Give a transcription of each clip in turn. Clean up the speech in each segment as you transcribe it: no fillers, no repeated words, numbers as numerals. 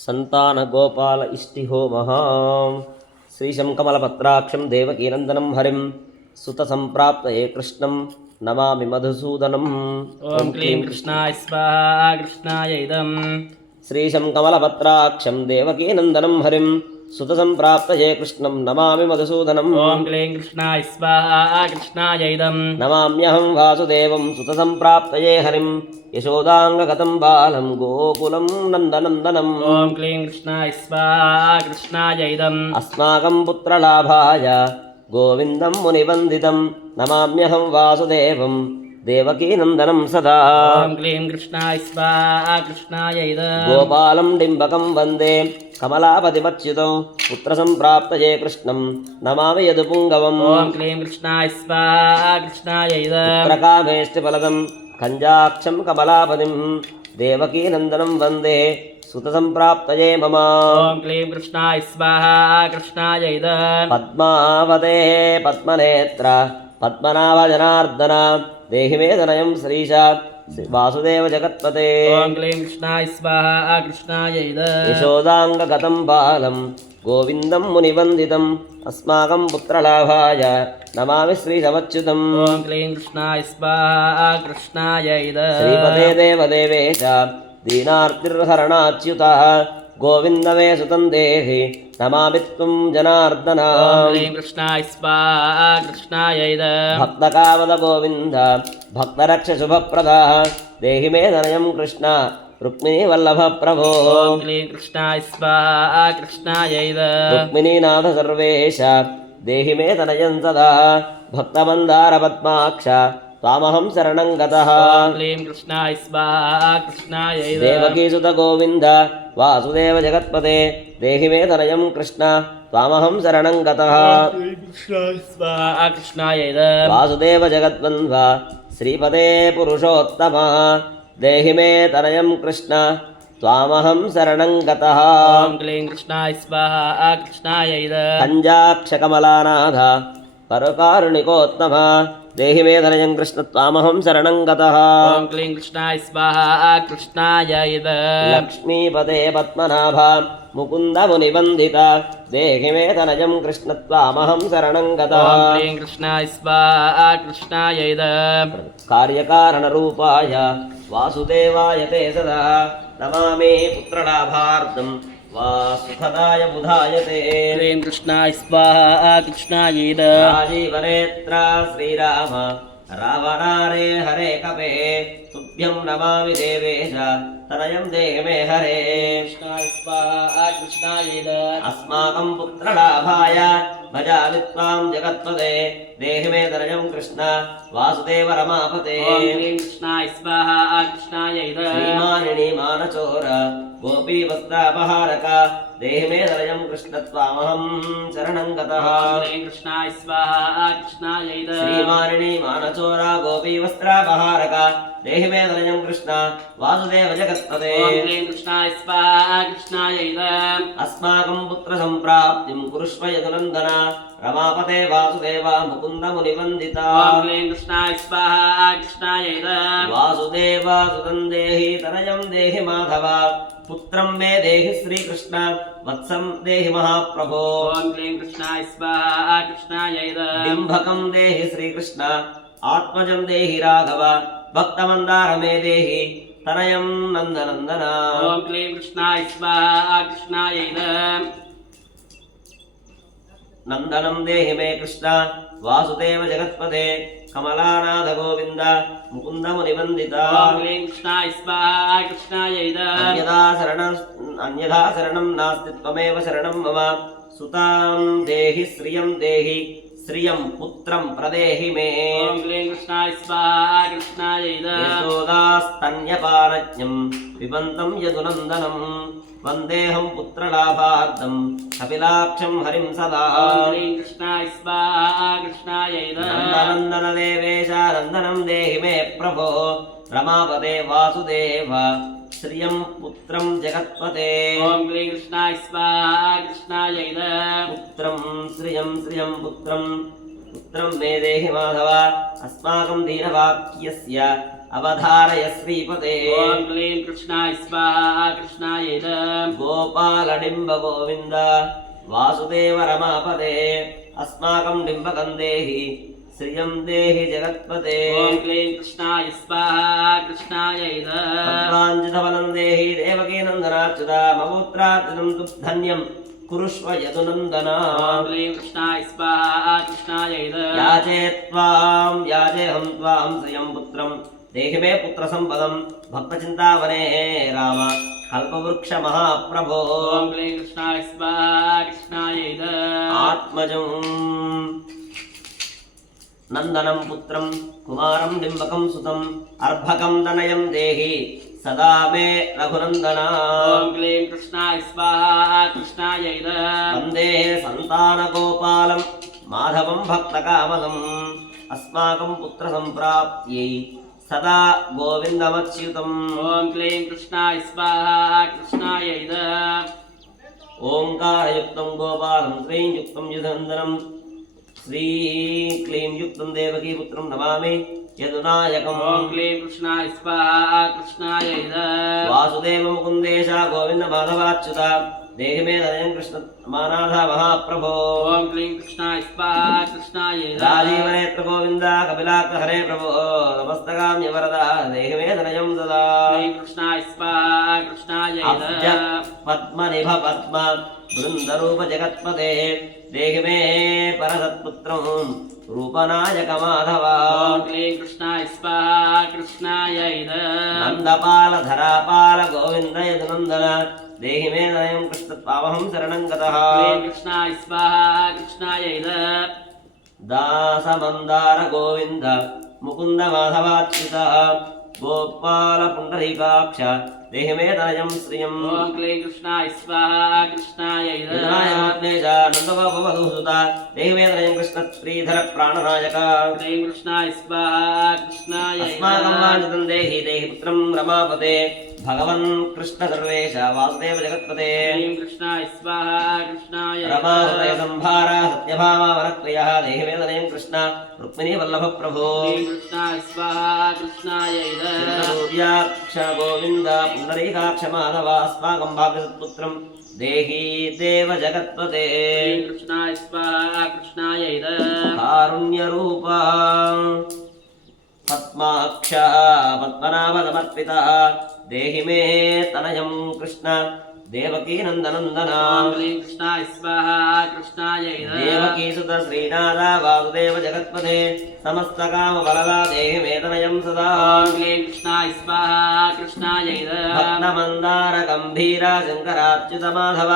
సంతానగోపాల ఇష్టిహోమః శ్రీశం కమలపత్రాక్షం దేవకీనందనం హరిం సుతసంప్రాప్తయే కృష్ణం నమామి మధుసూదనం. ఓం క్లీం కృష్ణాయ స్వాహా కృష్ణాయ ఇదం. శ్రీశం కమలపత్రాక్షం దేవకీనందనం హరిం సుతసంప్రాప్తయే కృష్ణం నమామి మధుసూదనం. ఓం క్లీం కృష్ణాయ స్వాహా కృష్ణాయ ఇదం. నమామ్యహం వాసుదేవం సుతసంప్రాప్తయే హరిం యశోదాంగగతం బాలం గోకులం నందనందనం. ఓం క్లీం కృష్ణాయ స్వాహా కృష్ణాయ ఇదం. అస్మాకం పుత్రలాభాయ గోవిందం మునివందితం నమామ్యహం వాసుదేవం దేవకీనందనం సదా. ఓం క్లీం కృష్ణాయ స్వాహా కృష్ణాయ ఇదం. గోపాలం డింబకం వందే కమలాపతిమచ్యుతం పుత్రసంప్రాప్తయే కృష్ణం నమామి యదుపుంగవం. ఓం క్లీం కృష్ణాయ స్వాహా కృష్ణాయ ఇదం. పుత్రకామేష్టిఫలదం కంజాక్షం కమలాపతిం దేవకీనందనం వందే సుతసంప్రాప్తయే మమ. ఓం క్లీం కృష్ణాయ స్వాహా కృష్ణాయ ఇదం. పద్మావతే పద్మనేత్ర పద్మనాభ జనార్దన దేహి మే తనయం శ్రీశ వాసుదేవ జగత్పతే. ఓం క్లీం కృష్ణాయ స్వాహా కృష్ణాయ ఇదం. యశోదాంగగతం బాలం గోవిందం మునివందితం అస్మాకం పుత్రలాభాయ నమామి శ్రీశమచ్యుతం. ఓం క్లీం కృష్ణాయ స్వాహా కృష్ణాయ ఇదం. శ్రీపదే దేవదేవేశ దీనార్తిర్హరణాచ్యుతః గోవింద మే సుతం దేహి నమామి త్వం జనార్దన. ఓం క్లీం కృష్ణాయ స్వాహా కృష్ణాయ ఇదం. భక్తకావద గోవింద భక్తరక్ష శుభప్రద దేహి మే తనయం కృష్ణ రుక్మిణీ వల్లభ ప్రభో. ఓం క్లీం కృష్ణాయ స్వాహా కృష్ణాయ ఇదం. రుక్మిణీనాథ సర్వేశ దేహి మే తనయం సదా భక్తమందార పద్మాక్ష త్వామహం శరణం గతః. ఓం క్లీం కృష్ణాయ స్వాహా కృష్ణాయ ఇదం. దేవకీసుత గోవింద వాసుదేవ జగత్పతే దేహి మే తనయం కృష్ణ త్వామహం శరణం గతః. క్లీం కృష్ణాయ స్వాహా కృష్ణాయ ఇదం. వాసుదేవ జగద్వంద్వ శ్రీపదే పురుషోత్తమ దేహి మే తనయం కృష్ణ త్వామహం శరణం గతః. ఓం క్లీం కృష్ణాయ స్వాహా కృష్ణాయ ఇదం. కంజాక్షకమలానాథ పరకారుణికోత్తమ దేహి మే తనయం కృష్ణ త్వామహం శరణం గతః. ఓం క్లీం కృష్ణాయ స్వాహా కృష్ణాయ ఇదం. లక్ష్మీపదే పద్మనాభ ముకుంద మునివందిత దేహి మే తనయం కృష్ణ త్వామహం శరణం గతః. ఓం క్లీం కృష్ణాయ స్వాహా కృష్ణాయ ఇదం. కార్యకారణరూపాయ వాసుదేవాయ తే సదా నమామి పుత్రలాభార్థం వా సుఖదాయ బుధాయ తే. క్లీం కృష్ణాయ స్వాహా కృష్ణాయ ఇదం. రాజీవనేత్ర శ్రీరామ రావణారే హరే కపే తుభ్యం నమామి దేవేశ తనయం దేహి మే హరే. కృష్ణాయ స్వాహా కృష్ణాయ ఇదం. అస్మాకం పుత్రలాభాయ భజామి త్వాం జగత్పదే దేహి మే తనయం కృష్ణ వాసుదేవ రమాపతే. ఓం క్లీం కృష్ణాయ స్వాహా కృష్ణాయ ఇదం. శ్రీమానిని మానచోర గోపీ వస్త్రాపహారక దేహి మే తనయం కృష్ణ త్వామహం శరణం గతః. ఓం క్లీం కృష్ణాయ స్వాహా కృష్ణాయ ఇదం. శ్రీమానిని మానచోర గోపీ వస్త్రాపహారక దేహి మే తనయం కృష్ణ వాసుదేవ జగత్పదే. ఓం క్లీం కృష్ణాయ స్వాహా కృష్ణాయ ఇదం. అస్మాకం పుత్ర సంప్రాప్తిం కురుష్వ యదునందన రమాపతే వాసుదేవ ముకుంద మునివందిత. ఓం క్లీం కృష్ణాయ స్వాహా కృష్ణాయ ఇదం. వాసుదేవ సుతం దేహి తనయం దేహి మాధవ పుత్రం మే దేహి శ్రీకృష్ణ వత్సం దేహి మహాప్రభో. ఓం క్లీం కృష్ణాయ స్వాహా కృష్ణాయ ఇదం. డింభకం దేహి శ్రీకృష్ణ ఆత్మజం దేహి రాఘవ భక్తమందార మే దేహి తనయం నందనందన. ఓం క్లీం కృష్ణాయ స్వాహా కృష్ణాయ ఇదం. నందనం దేహి మే కృష్ణ వాసుదేవ జగత్పదే కమలానాథ గోవింద ముకుంద మునివందిత. ఓం క్లీం కృష్ణాయ స్వాహా కృష్ణాయ ఇదం. అన్యథా శరణం నాస్తి త్వమేవ శరణం మమ సుతాం దేహి శ్రియం పుత్రం ప్రదేహి మే. ఓం క్లీం కృష్ణాయ స్వాహా కృష్ణాయ ఇదం. యశోదాస్తన్యపానజ్ఞం పిబంతం యదునందనం వందేహం పుత్రలాభార్థం కపిలాక్షం హరిం సదా. ఓం క్లీం కృష్ణాయ స్వాహా కృష్ణాయ ఇదం. నందనందన దేవేశ నందనం దేహి మే ప్రభో రమాపదే వాసుదేవ శ్రియం పుత్రం జగత్పతే. ఓం క్లీం కృష్ణాయ స్వాహా కృష్ణాయ ఇదం. పుత్రం శ్రియం పుత్రం మే దేహి మాధవ అస్మాకం దీనవాక్యస్య అవధారయ శ్రీపతే ఓం క్లీం కృష్ణాయ స్వాహా కృష్ణాయ ఇదం గో गोपालडिम्ब गोविन्द वासुदेव रमापदे अस्माकं डिम्बकं देहि श्रियं देहि जगत्पते ॐ क्लीं कृष्णाय स्वाहा कृष्णायै नमः तत्त्वाञ्चितफलं देहि देवकीनन्दनाच्युता ममोत्रार्जितं दुग्धन्यं कुरुष्व यदुनन्दना ॐ क्लीं कृष्णाय स्वाहा कृष्णायै नमः याचेऽहं त्वां श्रियं पुत्रं देहि मे पुत्रसम्पदं भक्तचिन्तामणे राम कल्पवृक्ष महाप्रभो ॐ क्लीं कृष्णाय स्वाहा कृष्णायै नमः आत्मजं नन्दनं पुत्रं कुमारं डिम्बकं सुतम् अर्भकं तनयं देहि सदा मे रघुनन्दना ॐ क्लीं कृष्णाय स्वाहा कृष्णायै नमः वन्दे सन्तानगोपालं माधवं भक्तकामदम् अस्माकं पुत्रसम्प्राप्त्यै सदा गोविन्दमच्युतम् ॐ क्लीं कृष्णाय स्वाहा कृष्णायै नमः ओङ्कारयुक्तं गोपालं श्रीयुक्तं युधन्दनं श्रीक्लीं युक्तं देवकीपुत्रं नमामि यदुनायकम् ॐ क्लीं कृष्णाय स्वाहा कृष्णायै नमः वासुदेव मुकुन्देश गोविन्द माधवाच्युता देहि मे दयं कृष्ण मानाथ महाप्रभो ॐ क्लीं कृष्णाय स्वाहा कृष्णायै नमः राजीवनेत्र गोविन्द कपिलाक्ष हरे प्रभो नमस्तकाम्य वरदा देहि मे दयं ददा क्लीं कृष्णाय स्वाहा कृष्णायै अब्ज नमः पद्मनिभ पद्म वृन्दरूप जगत्पते देहि मे परसत्पुत्रं रूपनायक माधव ॐ क्लीं कृष्णाय स्वाहा कृष्णायै नमः नन्दपाल धरापाल गोविन्द यदुनन्दन देहि मे दयं कृष्णत्वामहं शरणं गतः क्लीं कृष्णाय स्वाहा कृष्णायै नमः दासमन्दार गोविन्द मुकुन्द माधवाच्युतः गोपाल पुण्डरीकाक्ष देहि मे दयं श्रियम् ॐ क्लीं कृष्णाय स्वाहा कृष्णायै नमः विनायकमग्नेश नन्दगोपवधूसुत देहि मे दयं कृष्णश्रीधर प्राणनायक क्लीं कृष्णाय स्वाहा कृष्णायै अस्माकं नमः वाञ्छितं देहि देहि पुत्रं रमापते भगवन् कृष्ण सर्वेश वासुदेव जगत्पते क्लीं कृष्णाय स्वाहा कृष्णायै रमाहृदय नमः संभार सत्यभामा वरक्रियः देहि मे दयं कृष्ण रुक्मिणी वल्लभ प्रभो क्लीं कृष्णाय स्वाहा कृष्णायै नमः चित्रसूर्याक्ष गोविन्द पुण्डरीकाक्ष माधव अस्माकं भाग्यसत्पुत्रं देहि देव जगत्पते क्लीं कृष्णाय स्वाहा कृष्णायै नमः कारुण्यरूपा पद्माक्ष पद्मनाभसमर्पितः देहि मे तनयं कृष्ण देवकीनन्दनन्दना ॐ क्लीं कृष्णाय स्वाहा कृष्णायै नमः देवकीसुत श्रीनाथ वासुदेव जगत्पते समस्तकामवरदा देहि मे तनयं सदा ॐ क्लीं कृष्णाय स्वाहा कृष्णायै नमः भक्तमन्दार गम्भीर शङ्कराच्युत माधव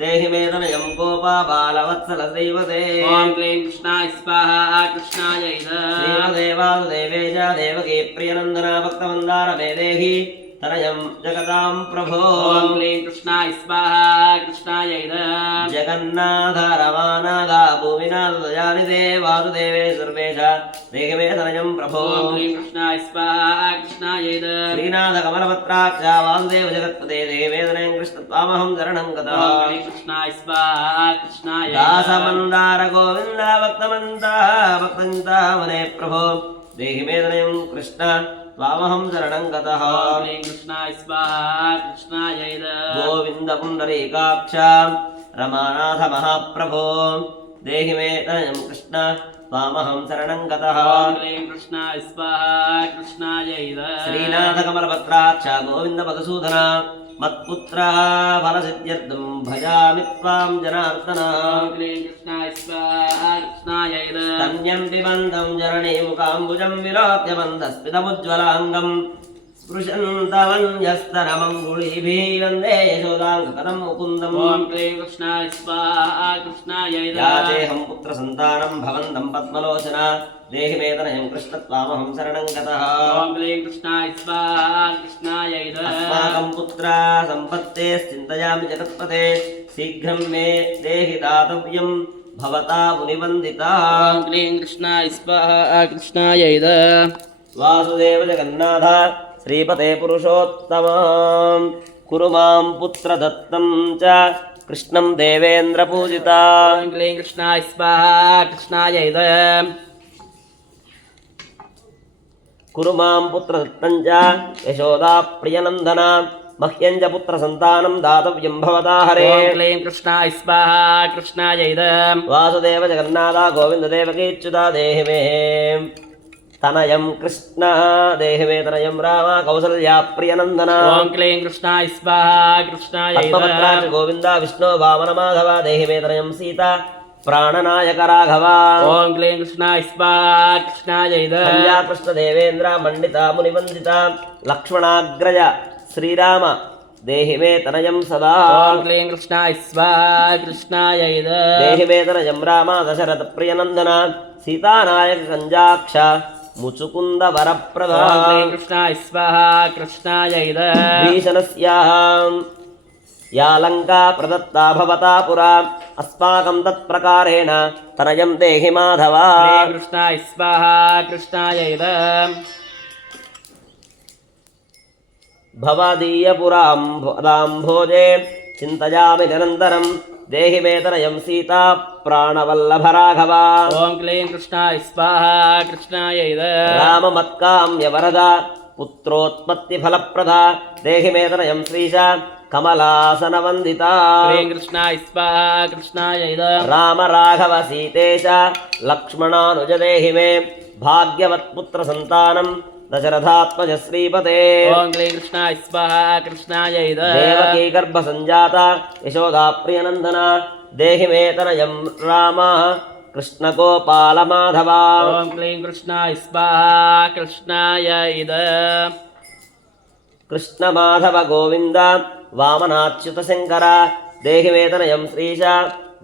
देहि मे तनयं गोपा बालवत्सल श्रीवते ॐ क्लीं कृष्णाय स्वाहा कृष्णायै नमः श्रीमते वासुदेवे च देवकी प्रियनन्दना भक्तमन्दार मे देहि तनयं जगतां प्रभो ॐ क्लीं कृष्णाय स्वाहा कृष्णायै नमः जगन्नाथ रमानाथ भूमिनाथ दयानिधे वासुदेवे सर्वेश देहि मे तनयं प्रभो ॐ क्लीं कृष्णाय स्वाहा कृष्णायै नमः श्रीनाथ कमलपत्राक्ष वासुदेव जगत्पते देहि मे तनयं कृष्णत्वामहं शरणं गतः ॐ क्लीं कृष्णाय स्वाहा कृष्णायै नमः दासमन्दार गोविन्द भक्तचिन्तामणे प्रभो देहि मे तनयं कृष्ण त्वामहं शरणं गतः ॐ क्लीं कृष्णाय स्वाहा कृष्णायै नमः गोविन्द पुण्डरीकाक्ष रमानाथ महाप्रभो देहि मे तनयं कृष्ण त्वामहं शरणं गतः ॐ क्लीं कृष्णाय स्वाहा कृष्णायै नमः श्रीनाथ कमलपत्राक्ष गोविन्द मधुसूदन मत्पुत्र फलसिद्ध्यर्थं भजामि त्वां जनार्दन ॐ क्लीं कृष्णाय स्वाहा कृष्णायै नमः तन्यं पिबन्धं जननीमुखाम्बुजं विलोक्य मन्दस्मितमुज्ज्वलाङ्गं स्पृशन्तवन्यस्तनमङ्गुलीभिः वन्दे यशोदाङ्गकदं मुकुन्दम् ॐ क्लीं कृष्णाय स्वाहा कृष्णायै नमः याचेऽहं पुत्रसन्तानं भवन्तं पद्मलोचना देहि मे तनयं कृष्णत्वामहं शरणं गतः ॐ क्लीं कृष्णाय स्वाहा कृष्णायै नमः अस्माकं पुत्रा सम्पत्तेश्चिन्तयामि जगत्पते शीघ्रं मे देहि दातव्यं भवता मुनिवन्दिता ॐ क्लीं कृष्णाय स्वाहा कृष्णायै नमः वासुदेव जगन्नाथ श्रीपते पुरुषोत्तमां कुरु मां पुत्रदत्तं च कृष्णं देवेन्द्रपूजिता ॐ क्लीं कृष्णाय स्वाहा कृष्णायै नमः कुरु मां पुत्रदत्तं च यशोदा प्रियनन्दन मह्यं च पुत्रसन्तानं दातव्यं भवता हरे ॐ क्लीं कृष्णाय स्वाहा कृष्णाय इदं वासुदेव जगन्नाथ गोविन्द देवकीच्युता देहि मे तनयं कृष्ण देहि मे तनयं राम कौसल्या प्रियनन्दन ॐ क्लीं कृष्णाय स्वाहा कृष्णाय पद्मपत्रा च इदं गोविन्द विष्णु वामन माधव देहि मे तनयं सीता प्राणनायक राघव ॐ क्लीं कृष्णाय स्वाहा कृष्णाय इदं कन्या कृष्ण देवेन्द्र मण्डिता मुनिवन्दिता लक्ष्मणाग्रज श्रीराम देहि मे तनयं सदा ॐ क्लीं कृष्णाय स्वाहा कृष्णाय इदं देहि मे तनयं राम दशरथ प्रियनन्दन सीतानायक कञ्जाक्ष मुचुकुन्द वरप्रदा ॐ क्लीं कृष्णाय स्वाहा कृष्णाय इदं भीषणस्याः या लङ्का प्रदत्ता भवता पुरा अस्माकं तत्प्रकारेण तनयं देहि माधव क्लीं कृष्णाय स्वाहा कृष्णाय इदं भवदीयपुराम्भोजे चिन्तयामि निरन्तरं देहि मे तनयं सीता प्राणवल्लभ राघव ॐ क्लीं कृष्णाय स्वाहा कृष्णाय इदं राममत्काम्यवरदा पुत्रोत्पत्तिफलप्रदा देहि मे तनयं श्रीशा कमलासनवन्दिता क्लीं कृष्णाय स्वाहा कृष्णाय इदं राम राघव सीतेश लक्ष्मणानुज देहि मे भाग्यवत्पुत्रसन्तानं दशरथात्मज श्रीपते ॐ क्लीं कृष्णाय स्वाहा कृष्णाय इदं देवकी गर्भसञ्जाता यशोदा प्रियनन्दन देहि मे तनयं राम कृष्णगोपाल माधव ॐ क्लीं कृष्णाय स्वाहा कृष्णाय इदं कृष्णमाधव गोविन्द वामनाच्युत शङ्कर देहि मे तनयं श्रीश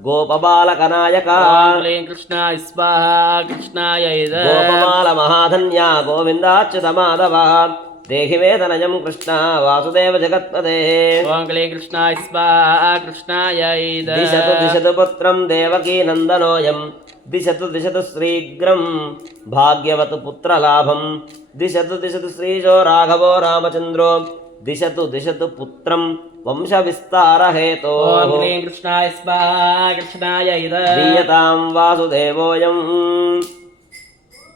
गोपबालकनायक ॐ क्लीं कृष्णाय स्वाहा कृष्णाय इदं गोपमाल महाधन्या गोविन्दाच्युत माधव देहि मे तनयं कृष्ण वासुदेव जगत्पते ॐ क्लीं कृष्णाय स्वाहा कृष्णाय दिशतु इदं दिशतु पुत्रं देवकी नन्दनोऽयं दिशतु दिशतु श्रीघ्रं भाग्यवतु पुत्रलाभं दिशतु दिशतु श्रीशो राघवो रामचन्द्रो दिशतु दिशतु पुत्रं वंशविस्तारहेतोः ॐ क्लीं कृष्णाय स्वाहा कृष्णाय इदं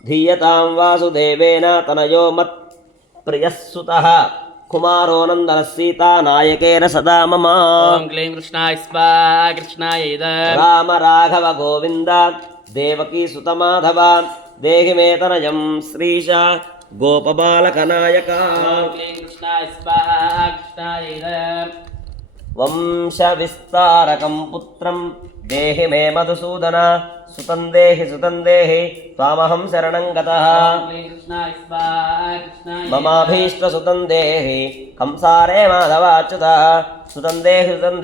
धीयतां वासुदेवेन तनयो मत्प्रियः सुतः कुमारो नन्दनः सीता नायकेन सदा मम ॐ क्लीं कृष्णाय स्वाहा कृष्णाय इदं राम राघव गोविन्द देवकी सुत माधव देहि मे तनयं श्रीश गोपबालकनायक ॐ क्लीं कृष्णाय स्वाहा कृष्णाय इदं वंशविस्तारकं पुत्रं देहि मे मधुसूदन सुतं देहि त्वामहं शरणं गतः ॐ क्लीं कृष्णाय स्वाहा कृष्णाय ममाभीष्टसुतं देहि कंसारे माधवाच्युतः सुतं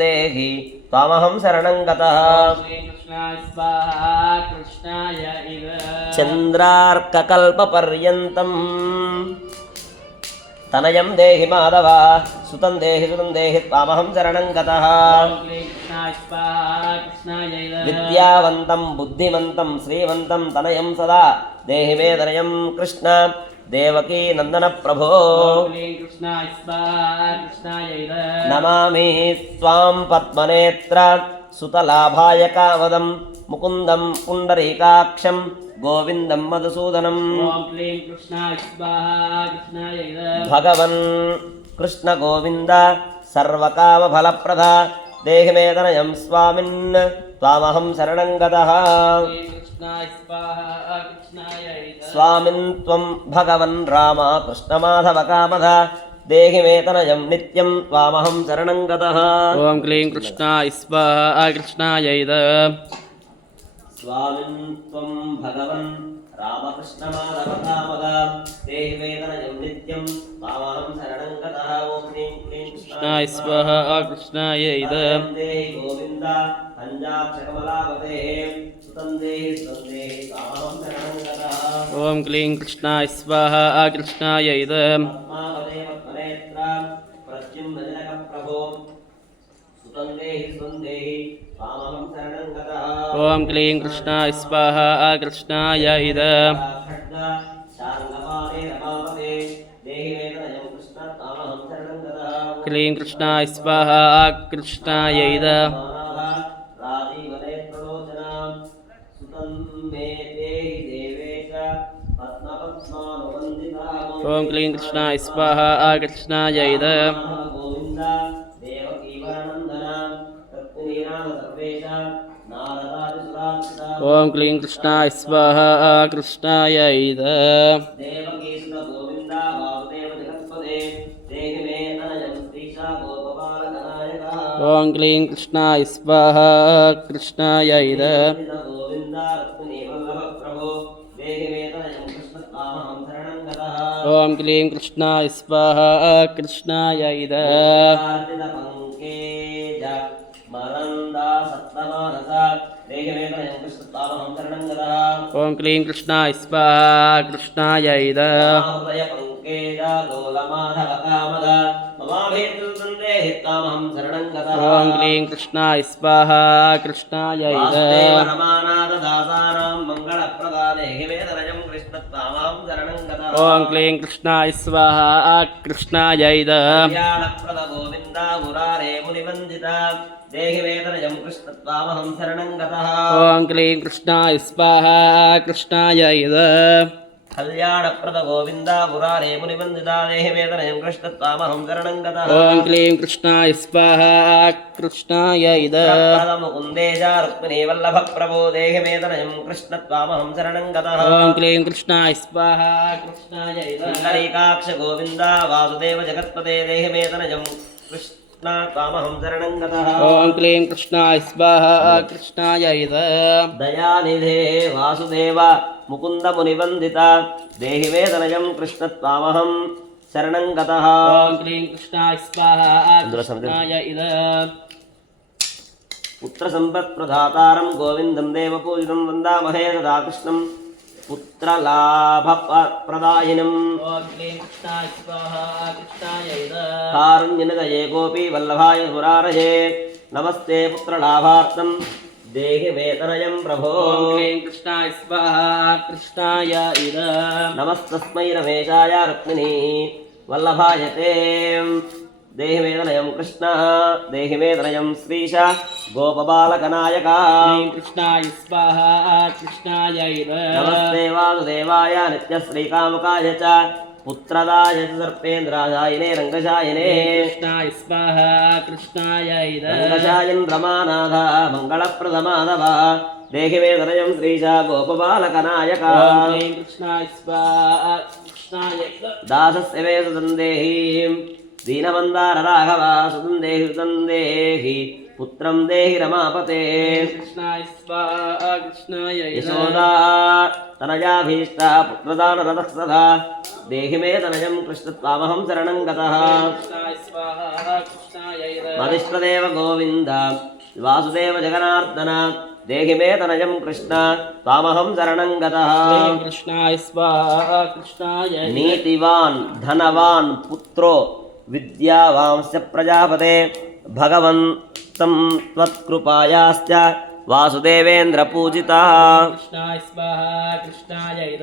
देहि त्वामहं शरणं गतः ॐ क्लीं कृष्णाय स्वाहा कृष्णाय इदं चन्द्रार्ककल्पपर्यन्तम् तनयं देहि माधव सुतं देहि त्वामहं शरणं गतः ॐ क्लीं कृष्णाय स्वाहा कृष्णाय इदं विद्यावन्तं बुद्धिमन्तं श्रीमन्तं तनयं सदा देहि मे तनयं कृष्ण देवकी नन्दन प्रभो ॐ क्लीं कृष्णाय स्वाहा कृष्णाय इदं नमामि त्वां पद्मनेत्र सुतलाभाय कामदं मुकुन्दं पुण्डरीकाक्षं गोविन्दं मधुसूदनम् ॐ क्लीं कृष्णाय स्वाहा कृष्णाय इदं भगवन् कृष्ण गोविन्द सर्वकामफलप्रदा देहि मे तनयं स्वामिन् त्वामहं शरणं गतः क्लीं कृष्णाय स्वाहा कृष्णाय इदं स्वामिन् त्वं भगवन् राम कृष्णमाधव कामद देहि मे तनयं नित्यं त्वामहं शरणं गतः ॐ क्लीं कृष्णाय स्वाहा कृष्णाय इदं स्वामिन् त्वं भगवन् रामकृष्णमाधव कामद देहि मे तनयं नित्यं त्वामहं शरणं गतः ॐ क्लीं क्लीं कृष्णाय स्वाहा कृष्णाय इदं देहि गोविन्द पञ्चाक्षकमलापते सुतं देहि त्वामहं शरणं गतः ॐ क्लीं कृष्णाय स्वाहा कृष्णाय इदं पद्मावते पद्मनेत्र प्रद्युम्नजनक प्रभो सुतं देहि त्वामहं शरणं गतः ॐ क्लीं कृष्णाय स्वाहा कृष्णाय इदं खड्ग शार्ङ्गपाणे रमापते देहि मे तनयं कृष्ण त्वामहं शरणं गतः क्लीं कृष्णाय स्वाहा कृष्णाय इदं राजीवनेत्रलोचना सुतं मे देहि देवेश पद्मपद्मानुवन्दिता ॐ क्लीं कृष्णाय स्वाहा कृष्णाय इदं गोविन्द सर्वेश नारदादिसुरार्चिता ॐ क्लीं कृष्णाय स्वाहा कृष्णाय इद देवकीसुत गोविन्द वासुदेव जगत्पदे देहि मे तनयं श्रीशा गोपबालकनायकः ॐ क्लीं कृष्णाय स्वाहा कृष्णाय इद गोविन्द रुक्मिणीवल्लभप्रभो देहि मे तनयं कृष्णत्वामहं शरणं गतः ॐ क्लीं कृष्णाय स्वाहा कृष्णाय इद पंकेज मरंदा सप्तमानस देहि मे तनयं कृष्णत्वामहं शरणं गतः ॐ क्लीं कृष्णाय स्वाहा कृष्णाय इद हृदय पंकेज गोलमाधव कामद ममाभीर्तुन्दे हितामहं शरणं गतः ॐ क्लीं कृष्णाय स्वाहा कृष्णाय इद वासुदेव रमानाथ दासानां मंगलप्रदा देहि मे तनयं कृष्णत्वामहं शरणं गतः ॐ क्लीं कृष्णाय स्वाहा कृष्णाय इद कल्याणप्रद गोविन्द मुरारे मुनिवन्दिता देहि मे तनयं कृष्णत्वामहं शरणं गतः ॐ क्लीं कृष्णाय स्वाहा कृष्णाय इद कल्याणप्रद गोविन्द मुरारे मुनिवन्दिता देहि मे तनयं कृष्णत्वामहं शरणं गतः ॐ क्लीं कृष्णाय स्वाहा कृष्णाय इद मुकुन्देश रुक्मिणी वल्लभप्रभो देहि मे तनयं कृष्णत्वामहं शरणं गतः ॐ क्लीं कृष्णाय स्वाहा कृष्णाय इद पुण्डरीकाक्ष गोविन्द वासुदेव जगत्पते देहि मे तनयं कृष्णत्वामहं शरणं गतः ॐ क्लीं कृष्णाय स्वाहा कृष्णाय इद दयानिधे वासुदेव मुकुन्द मुनिवन्दिता देहि मे तनयं कृष्णत्वामहं शरणं गतः ॐ क्लीं कृष्णाय स्वाहा कृष्णाय इद पुत्रसम्पत्प्रदातारं गोविन्दं देवपूजितं वन्दामहे तदा कृष्णं पुत्रलाभप्रदायिनम् ॐ क्लीं कृष्णाय स्वाहा कृष्णाय इद कारुण्यनिधये गोपी वल्लभाय मुरारये नमस्ते पुत्रलाभार्थं देहि मे तनयं प्रभो ॐ क्लीं कृष्णाय स्वाहा कृष्णाय इद नमस्तस्मै रमेशाय रुक्मिणी वल्लभाय ते देहि मे तनयं कृष्ण देहि मे तनयं श्रीश गोपबालकनायका क्लीं कृष्णाय स्वाहा कृष्णाय इद नमस्ते वासुदेवाय नित्यश्रीकामुकाय च पुत्रदाय च सर्पेन्द्राशायिने रङ्गशायिने कृष्णाय स्वाहा कृष्णाय इद रङ्गशायन् रमानाथ मङ्गलप्रदमाधव देहि मे तनयं श्रीश गोपबालकनायका ॐ क्लीं कृष्णाय स्वाहा कृष्णाय इद दासस्य मे सुतन्देहि दीनमन्दार राघव सुतन्देहि पुत्रं देहि रमापते कृष्णाय स्वाहा कृष्णाय इद यशोदा तनयाभीष्टा पुत्रदानरथः सदा देहि मे तनयं कृष्णत्वामहं शरणं गतः कृष्णाय स्वाहा कृष्णाय इद मदिष्टदेव गोविन्द वासुदेव जगनार्दन देहि मे तनयं कृष्ण त्वामहं शरणं गतः क्लीं कृष्णाय स्वाहा कृष्णाय इद नीतिवान् धनवान् पुत्रो विद्यावांस्य प्रजापते भगवन्तं त्वत्कृपायाश्च वासुदेवेन्द्रपूजिता कृष्णाय स्वाहा कृष्णाय इद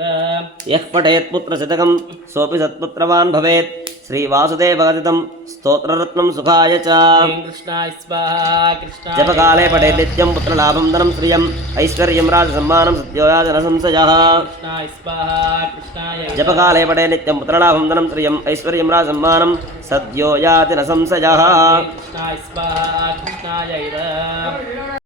यः पठेत् पुत्रशतकं सोऽपि सत्पुत्रवान् भवेत् श्रीवासुदेवकथितं स्तोत्ररत्नं सुखाय च क्लीं कृष्णाय स्वाहा कृष्णाय जपकाले पठेत् नित्यं पुत्रलाभं धनं श्रियम् ऐश्वर्यं राजसम्मानं सत्योयाजनसंशयः कृष्णाय स्वाहा कृष्णाय इद जपकाले पठेत् नित्यं पुत्रलाभं धनं श्रियम् ऐश्वर्यं राजसम्मानं सद्यो याति न संशयः कृष्णाय स्वाहा कृष्णाय इद